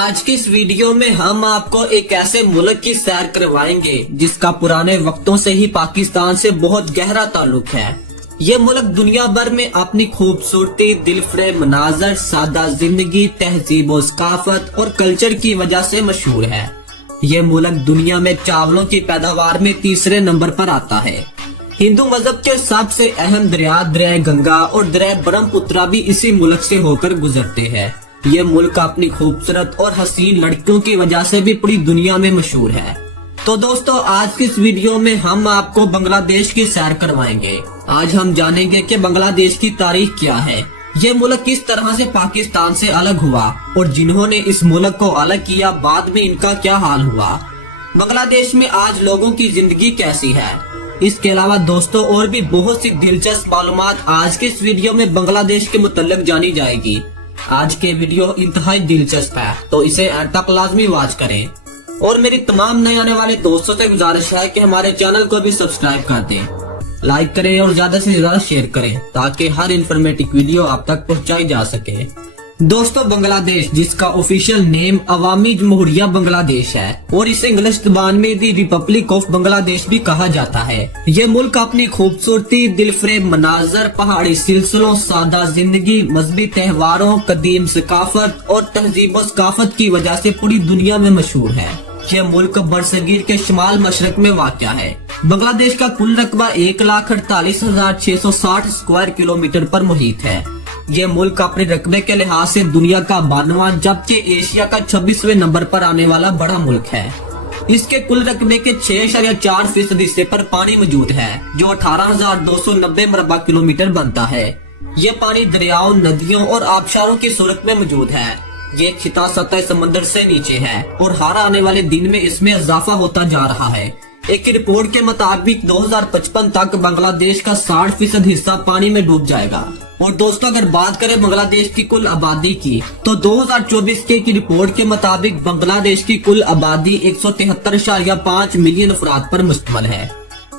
आज की इस वीडियो में हम आपको एक ऐसे मुल्क की सैर करवाएंगे जिसका पुराने वक्तों से ही पाकिस्तान से बहुत गहरा ताल्लुक है। ये मुल्क दुनिया भर में अपनी खूबसूरती, दिलफरेब मनाजर, सादा जिंदगी, तहजीब और सकाफत और कल्चर की वजह से मशहूर है। ये मुल्क दुनिया में चावलों की पैदावार में तीसरे नंबर पर आता है। हिंदू मजहब के सबसे अहम दरिया गंगा और दरिया ब्रह्मपुत्रा भी इसी मुल्क से होकर गुजरते हैं। ये मुल्क अपनी खूबसूरत और हसीन लड़कियों की वजह से भी पूरी दुनिया में मशहूर है। तो दोस्तों, आज की इस वीडियो में हम आपको बांग्लादेश की सैर करवाएंगे। आज हम जानेंगे कि बांग्लादेश की तारीख क्या है, ये मुल्क किस तरह से पाकिस्तान से अलग हुआ और जिन्होंने इस मुल्क को अलग किया बाद में इनका क्या हाल हुआ। बांग्लादेश में आज लोगों की जिंदगी कैसी है। इसके अलावा दोस्तों और भी बहुत सी दिलचस्प मालूमात आज के इस वीडियो में बांग्लादेश के मुतल्लिक जानी जाएगी। आज के वीडियो इंतहाई दिलचस्प है, तो इसे अंत तक लाजमी वॉच करें। और मेरी तमाम नए आने वाले दोस्तों से गुजारिश है कि हमारे चैनल को भी सब्सक्राइब कर दें, लाइक करें और ज्यादा से ज्यादा शेयर करें ताकि हर इंफॉर्मेटिव वीडियो आप तक पहुंचाई जा सके। दोस्तों, बांग्लादेश जिसका ऑफिशियल नेम अवामी जमहूरिया बांग्लादेश है और इसे इंग्लिश जबान में दी रिपब्लिक ऑफ बांग्लादेश भी कहा जाता है। ये मुल्क अपनी खूबसूरती, दिलफरेब मनाजर, पहाड़ी सिलसिलों, सादा जिंदगी, मजहबी त्योहारों, कदीम सकाफत और तहजीब और सकाफत की वजह से पूरी दुनिया में मशहूर है। यह मुल्क बरसगीर के शुमाल मशरक में वाक़या है। बांग्लादेश का कुल रकबा 1,48,660 स्क्वायर किलोमीटर पर मुहित है। ये मुल्क अपने रकबे के लिहाज से दुनिया का 92वां जबकि एशिया का 26वें नंबर पर आने वाला बड़ा मुल्क है। इसके कुल रकबे के 6.4% हिस्से पर पानी मौजूद है जो 18,290 मरबा किलोमीटर बनता है। ये पानी दरियाओं, नदियों और आबशारों की सूरत में मौजूद है। ये खिता सतह समंदर से नीचे है और हर आने वाले दिन में इसमें इजाफा होता जा रहा है। एक रिपोर्ट के मुताबिक 2055 तक बांग्लादेश का 60% हिस्सा पानी में डूब जाएगा। और दोस्तों, अगर बात करें बांग्लादेश की कुल आबादी की तो 2024 के की रिपोर्ट के मुताबिक बांग्लादेश की कुल आबादी 173.5 मिलियन अफराद पर मुश्तमिल है।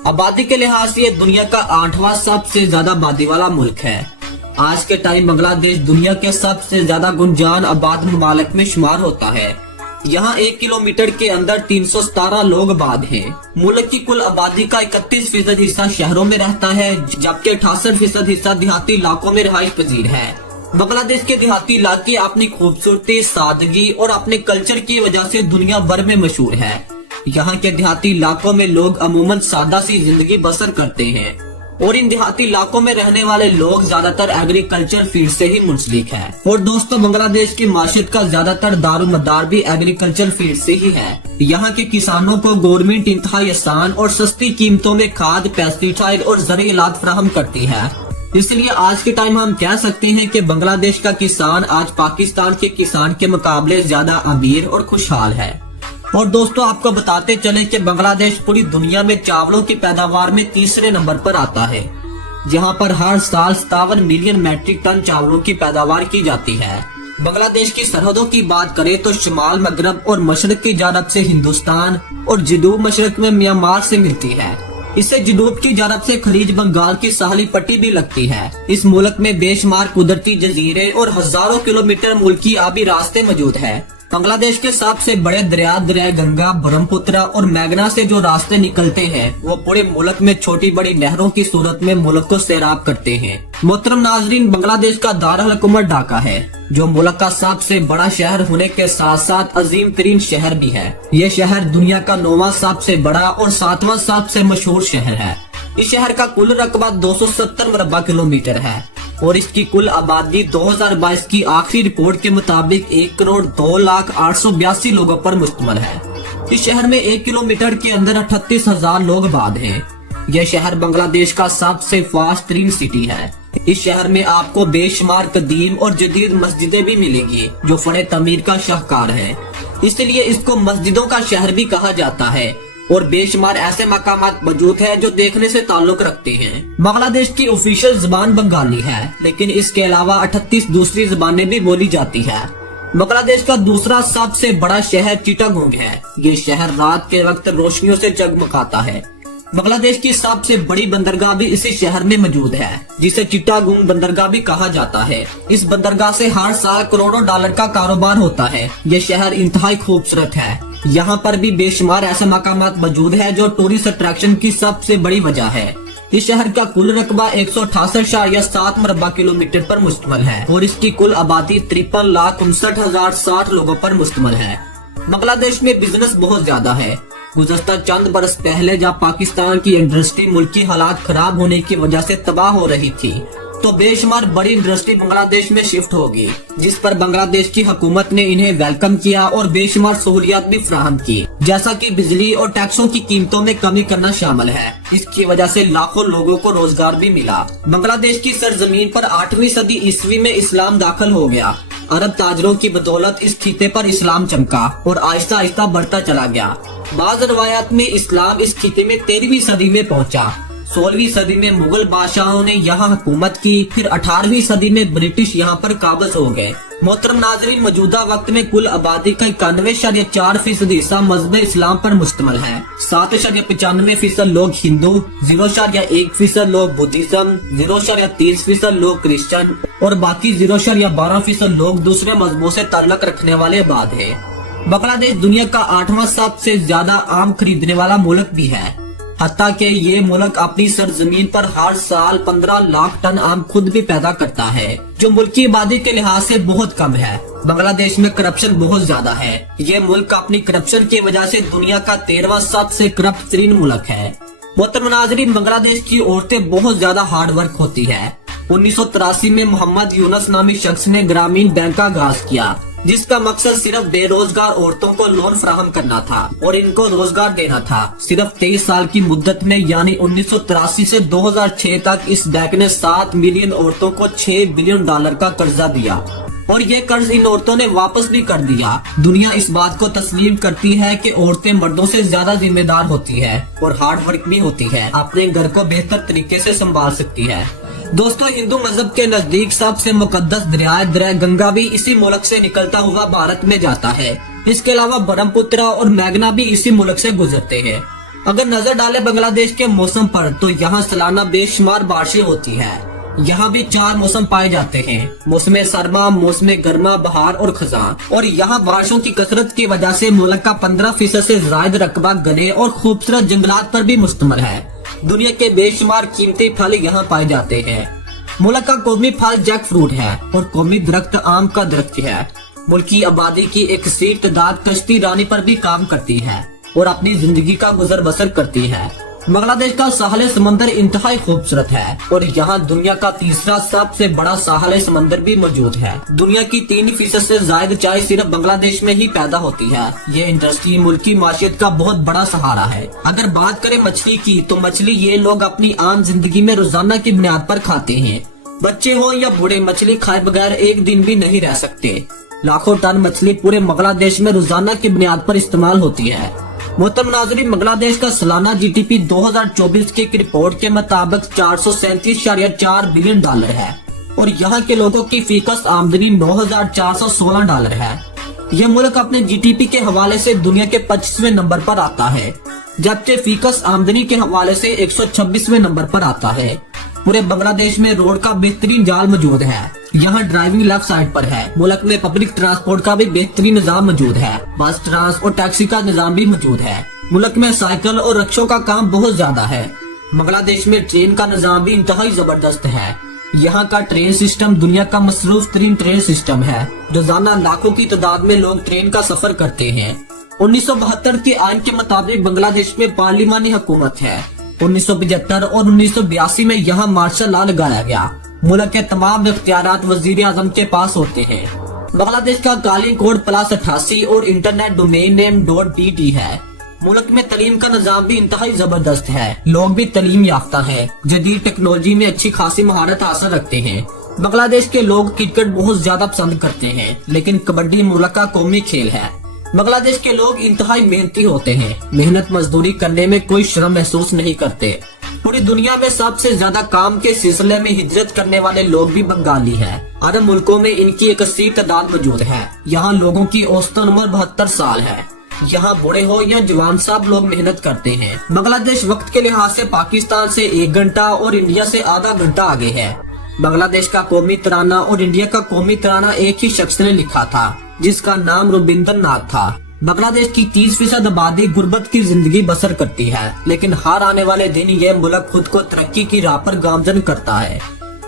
आबादी के लिहाज से ये दुनिया का 8वां सबसे ज्यादा आबादी वाला मुल्क है। आज के टाइम बांग्लादेश दुनिया के सबसे ज्यादा गुंजान आबाद ममालिक में शुमार होता है। यहाँ 1 किलोमीटर के अंदर 317 लोग आबाद हैं। मुल्क की कुल आबादी का 31% हिस्सा शहरों में रहता है जबकि 68% हिस्सा देहाती इलाकों में रिहाइश पजीर है। बांग्लादेश के देहाती इलाके अपनी खूबसूरती, सादगी और अपने कल्चर की वजह से दुनिया भर में मशहूर है। यहाँ के देहाती इलाकों में लोग अमूमन सादा सी जिंदगी बसर करते हैं और इन देहाती इलाकों में रहने वाले लोग ज्यादातर एग्रीकल्चर फील्ड से ही मुंसलिक है। और दोस्तों, बांग्लादेश की माशियत का ज्यादातर दारोमदार भी एग्रीकल्चर फील्ड से ही है। यहाँ के किसानों को गवर्नमेंट इंतहाई आसान और सस्ती कीमतों में खाद, पेस्टिसाइड और ज़रूरी इलाज फराहम करती है। इसलिए आज के टाइम हम कह सकते हैं कि बांग्लादेश का किसान आज पाकिस्तान के किसान के मुकाबले ज्यादा अमीर और खुशहाल है। और दोस्तों, आपको बताते चले कि बांग्लादेश पूरी दुनिया में चावलों की पैदावार में तीसरे नंबर पर आता है, जहां पर हर साल 57 मिलियन मैट्रिक टन चावलों की पैदावार की जाती है। बांग्लादेश की सरहदों की बात करें तो शुमाल मगरब और मशरक की जानब से हिंदुस्तान और जनूब मशरक में म्यांमार से मिलती है। इससे जनूब की जानब से खलीज बंगाल की साहली पट्टी भी लगती है। इस मुल्क में बेशुमार कुदरती जजीरे और हजारों किलोमीटर मुल्की आबी रास्ते मौजूद है। बांग्लादेश के सबसे बड़े दरिया गंगा, ब्रह्मपुत्रा और मेघना से जो रास्ते निकलते हैं वो पूरे मुल्क में छोटी बड़ी नहरों की सूरत में मुल्क को सैराब करते हैं। मोहतरम नाजरीन, बांग्लादेश का दारुल हुकूमत ढाका है जो मुल्क का सबसे बड़ा शहर होने के साथ साथ अजीम तरीन शहर भी है। ये शहर दुनिया का 9वां सबसे बड़ा और 7वां सबसे मशहूर शहर है। इस शहर का कुल रकबा 270 मरबा किलोमीटर है और इसकी कुल आबादी 2022 की आखिरी रिपोर्ट के मुताबिक 1,02,0882 लोगों पर मुश्तमिल है। इस शहर में 1 किलोमीटर के अंदर 38,000 लोग आबाद हैं। यह शहर बांग्लादेश का सबसे फास्ट तरीन सिटी है। इस शहर में आपको बेशुमार कदीम और जदीद मस्जिदें भी मिलेंगी जो फने तमीर का शाहकार है। इसलिए इसको मस्जिदों का शहर भी कहा जाता है और बेशुमार ऐसे मकामात मौजूद है जो देखने से ताल्लुक रखते हैं। बांग्लादेश की ऑफिशियल जुबान बंगाली है, लेकिन इसके अलावा 38 दूसरी जुबानें भी बोली जाती है। बांग्लादेश का दूसरा सबसे बड़ा शहर चिटागोंग है। ये शहर रात के वक्त रोशनियों से जगमगाता है। बांग्लादेश की सबसे बड़ी बंदरगाह भी इसी शहर में मौजूद है, जिसे चिट्टागोंग बंदरगाह भी कहा जाता है। इस बंदरगाह से हर साल करोड़ों डॉलर का कारोबार होता है। ये शहर इंतहाई खूबसूरत है। यहाँ पर भी बेशुमार ऐसे मकामात मौजूद है जो टूरिस्ट अट्रैक्शन की सबसे बड़ी वजह है। इस शहर का कुल रकबा 168.7 मुरब्बा किलोमीटर पर मुश्तमिल है और इसकी कुल आबादी 53,59,060 लोगों पर मुश्तमिल है। बांग्लादेश में बिजनेस बहुत ज्यादा है। गुज़श्ता चंद बरस पहले जब पाकिस्तान की इंडस्ट्री मुल्क की हालात खराब होने की वजह से तबाह हो रही थी, तो बेशुमार बड़ी इंडस्ट्री बांग्लादेश में शिफ्ट होगी, जिस पर बांग्लादेश की हुकूमत ने इन्हें वेलकम किया और बेशुमार सहूलियात भी फराहम की, जैसा कि बिजली और टैक्सों की कीमतों में कमी करना शामिल है। इसकी वजह से लाखों लोगों को रोजगार भी मिला। बांग्लादेश की सरजमीन पर 8वीं सदी ईस्वी में इस्लाम दाखिल हो गया। अरब ताजरों की बदौलत इस खिते पर इस्लाम चमका और आहिस्ता आहिस्ता बढ़ता चला गया। बाज़ रवायात में इस्लाम इस खिते में 13वीं सदी में पहुंचा। 16वीं सदी में मुगल बादशाहों ने यहाँ हुकूमत की, फिर 18वीं सदी में ब्रिटिश यहाँ पर काबिज हो गए। मोहतरम नाज़रीन, मौजूदा वक्त में कुल आबादी का 91.4% हिस्सा मज़हब इस्लाम पर मुश्तमिल है। 7.95% लोग हिंदू, 0.1% लोग बुद्धिज्म, 0.30% लोग क्रिश्चियन और बाकी 0.12% लोग दूसरे मजहबों से ताल्लुक रखने वाले आबाद है। बांग्लादेश दुनिया का 8वां सबसे ज्यादा आम खरीदने वाला मुल्क भी है। हत्ता कि ये मुल्क अपनी सरजमीन पर हर साल 15 लाख टन आम खुद भी पैदा करता है, जो मुल्क की आबादी के लिहाज से बहुत कम है। बांग्लादेश में करप्शन बहुत ज्यादा है। ये मुल्क अपनी करप्शन की वजह से दुनिया का 13वां सबसे करप्ट तरीन मुल्क है। मोहतरम नाज़रीन, बांग्लादेश की औरतें बहुत ज्यादा हार्ड वर्क होती है। 1983 में मोहम्मद यूनुस नामी शख्स ने ग्रामीण बैंक का आगाज किया, जिसका मकसद सिर्फ बेरोजगार औरतों को लोन फराहम करना था और इनको रोजगार देना था। सिर्फ 23 साल की मुद्दत में यानी 1983 से 2006 तक इस बैंक ने 7 मिलियन औरतों को 6 बिलियन डॉलर का कर्जा दिया और ये कर्ज इन औरतों ने वापस भी कर दिया। दुनिया इस बात को तस्लीम करती है कि औरतें मर्दों से ज्यादा जिम्मेदार होती है और हार्ड वर्क भी होती है, अपने घर को बेहतर तरीके से संभाल सकती है। दोस्तों, हिंदू मजहब के नजदीक सबसे मुकद्दस दरिया गंगा भी इसी मुल्क से निकलता हुआ भारत में जाता है। इसके अलावा ब्रह्मपुत्र और मेघना भी इसी मुल्क से गुजरते हैं। अगर नजर डाले बांग्लादेश के मौसम पर, तो यहाँ सालाना बेशुमार बारिशें होती है। यहाँ भी 4 मौसम पाए जाते हैं, मौसम सरमा, मौसम गर्मा, बहार और खज़ां। और यहाँ बारिशों की कसरत की वजह से मुल्क का 15% से ज्यादा रकबा घने और खूबसूरत जंगलात पर भी मुश्तमिल है। दुनिया के बेशुमार कीमती फल यहाँ पाए जाते हैं। मुल्क का कौमी फल जैक फ्रूट है और कौमी दरख्त आम का दरख्त है। मुल्क की आबादी की एक कसीर तादाद कश्ती रानी पर भी काम करती है और अपनी जिंदगी का गुजर बसर करती है। बांग्लादेश का साहल समंदर इंतहाई खूबसूरत है और यहाँ दुनिया का तीसरा सबसे बड़ा साहल समंदर भी मौजूद है। दुनिया की 3% से ज्यादा चाय सिर्फ बांग्लादेश में ही पैदा होती है। ये इंडस्ट्री मुल्क की माशियत का बहुत बड़ा सहारा है। अगर बात करें मछली की, तो मछली ये लोग अपनी आम जिंदगी में रोजाना की बुनियाद पर खाते हैं। बच्चे हो या बूढ़े, मछली खाए बगैर एक दिन भी नहीं रह सकते। लाखों टन मछली पूरे बांग्लादेश में रोजाना की बुनियाद पर इस्तेमाल होती है। मोहतरम नाज़रीन, बांग्लादेश का सालाना जीडीपी 2024 की रिपोर्ट के मुताबिक 437.4 बिलियन डॉलर है और यहाँ के लोगों की फीकस आमदनी $9,416 है। यह मुल्क अपने जीडीपी के हवाले से दुनिया के 25वें नंबर पर आता है, जबकि फीकस आमदनी के हवाले से 126वें नंबर पर आता है। पूरे बांग्लादेश में रोड का बेहतरीन जाल मौजूद है। यहाँ ड्राइविंग लेफ्ट साइड पर है। मुल्क में पब्लिक ट्रांसपोर्ट का भी बेहतरीन निजाम मौजूद है। बस ट्रांस और टैक्सी का निजाम भी मौजूद है। मुल्क में साइकिल और रिक्शों का काम बहुत ज्यादा है। बांग्लादेश में ट्रेन का निजाम भी इंतहाई जबरदस्त है। यहाँ का ट्रेन सिस्टम दुनिया का मसरूफ तरीन ट्रेन सिस्टम है। रोजाना लाखों की तादाद में लोग ट्रेन का सफर करते हैं। 1972 के आइन के मुताबिक बांग्लादेश में पार्लिमानी हुकूमत है। 1975 और 1982 में यहाँ मार्शल लॉ लगाया गया। मुल्क के तमाम इख्तियारात वजीर आजम के पास होते हैं। बांग्लादेश का काली कोड +88 और इंटरनेट डोमेन नेम .dt है। मुल्क में तालीम का निजाम भी इंतहाई जबरदस्त है। लोग भी तालीम याफ्ता है, जदीद टेक्नोलॉजी में अच्छी खासी महारत हासिल रखते हैं। बांग्लादेश के लोग क्रिकेट बहुत ज्यादा पसंद करते हैं, लेकिन कबड्डी मुल्क का कौमी खेल है। बांग्लादेश के लोग इंतहाई मेहनती होते हैं। मेहनत मजदूरी करने में कोई शर्म महसूस नहीं करते। पूरी दुनिया में सबसे ज्यादा काम के सिलसिले में हिजरत करने वाले लोग भी बंगाली हैं। अरब मुल्कों में इनकी एक कसीर तादाद मौजूद है। यहाँ लोगों की औसतन उम्र 72 साल है। यहाँ बूढ़े हो या जवान सब लोग मेहनत करते हैं। बांग्लादेश वक्त के लिहाज से पाकिस्तान से 1 घंटा और इंडिया से आधा घंटा आगे है। बांग्लादेश का कौमी तराना और इंडिया का कौमी तराना एक ही शख्स ने लिखा था, जिसका नाम रविंद्रनाथ था। बांग्लादेश की 30% आबादी गुर्बत की जिंदगी बसर करती है, लेकिन हर आने वाले दिन ये मुल्क खुद को तरक्की की राह पर गामजन करता है।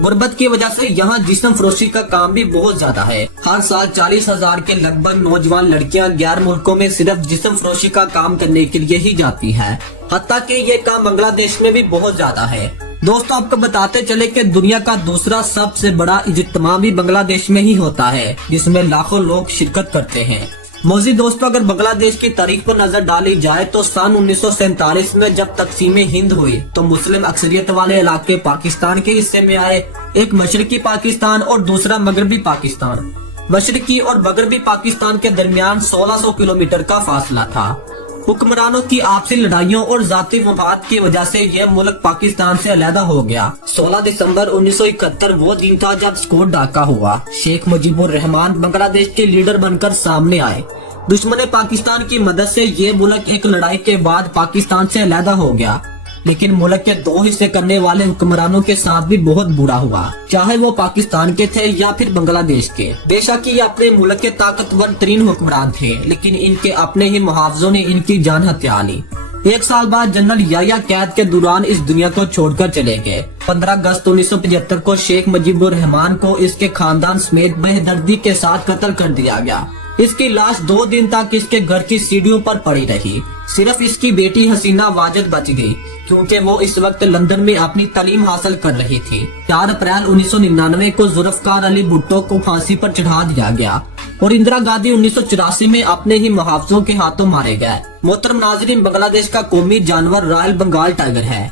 गुर्बत की वजह से यहाँ जिस्म फरोशी का काम भी बहुत ज्यादा है। हर साल 40,000 के लगभग नौजवान लड़कियाँ गैर मुल्कों में सिर्फ जिस्म फरोशी का काम करने के लिए ही जाती है। हत्ता कि ये काम बांग्लादेश में भी बहुत ज्यादा है। दोस्तों, आपको बताते चले कि दुनिया का दूसरा सबसे बड़ा इज्तिमा भी बांग्लादेश में ही होता है, जिसमें लाखों लोग शिरकत करते हैं। मोजी दोस्तों, अगर बांग्लादेश की तारीख पर नजर डाली जाए तो सन 1947 में जब तकसीम हिंद हुई तो मुस्लिम अक्सरियत वाले इलाके पाकिस्तान के हिस्से में आए। एक मशरकी पाकिस्तान और दूसरा मगरबी पाकिस्तान। मशरकी और मगरबी पाकिस्तान के दरमियान 1600 किलोमीटर का फासला था। हुक्मरानों की आपसी लड़ाइयों और जाती मफाद की वजह से यह मुल्क पाकिस्तान से अलहदा हो गया। 16 दिसंबर 1971 वो दिन था जब स्कोर डाका हुआ। शेख मुजीबुर रहमान बांग्लादेश के लीडर बनकर सामने आए। दुश्मन पाकिस्तान की मदद से ये मुल्क एक लड़ाई के बाद पाकिस्तान से अलहदा हो गया, लेकिन मुल्क के 2 हिस्से करने वाले हुक्मरानों के साथ भी बहुत बुरा हुआ, चाहे वो पाकिस्तान के थे या फिर बांग्लादेश के। बेशक ये अपने मुल्क के ताकतवर तरीन हुक्मरान थे, लेकिन इनके अपने ही मुहाफिजों ने इनकी जान हत्या ली। 1 साल बाद जनरल याह्या कैद के दौरान इस दुनिया को छोड़कर चले गए। 15 अगस्त 1975 को शेख मुजीबुर रहमान को इसके खानदान समेत बेदर्दी के साथ कत्ल कर दिया गया। इसकी लाश 2 दिन तक इसके घर की सीढ़ियों पर पड़ी रही। सिर्फ इसकी बेटी हसीना वाजिद बच गई, क्योंकि वो इस वक्त लंदन में अपनी तालीम हासिल कर रही थी। 4 अप्रैल 1999 को जुल्फकार अली भुट्टो को फांसी पर चढ़ा दिया गया और इंदिरा गांधी 1984 में अपने ही मुहाफिजों के हाथों मारे गए। मोहतरम नाज़रीन, बांग्लादेश का कौमी जानवर रॉयल बंगाल टाइगर है।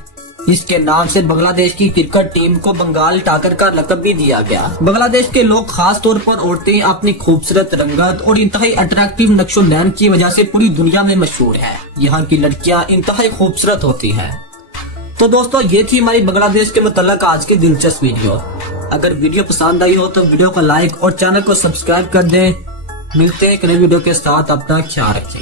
इसके नाम से बांग्लादेश की क्रिकेट टीम को बंगाल टाइगर का लक़ब भी दिया गया। बांग्लादेश के लोग, खास तौर पर औरतें, अपनी खूबसूरत रंगत और इंतहाई अट्रैक्टिव नक्शो नैन की वजह से पूरी दुनिया में मशहूर है। यहाँ की लड़कियाँ इंतहाई खूबसूरत होती हैं। तो दोस्तों, ये थी हमारी बांग्लादेश के मुतल्लक आज की दिलचस्प वीडियो। अगर वीडियो पसंद आई हो तो वीडियो को लाइक और चैनल को सब्सक्राइब कर दें। मिलते हैं एक नई वीडियो के साथ, अपना ख्याल रखें।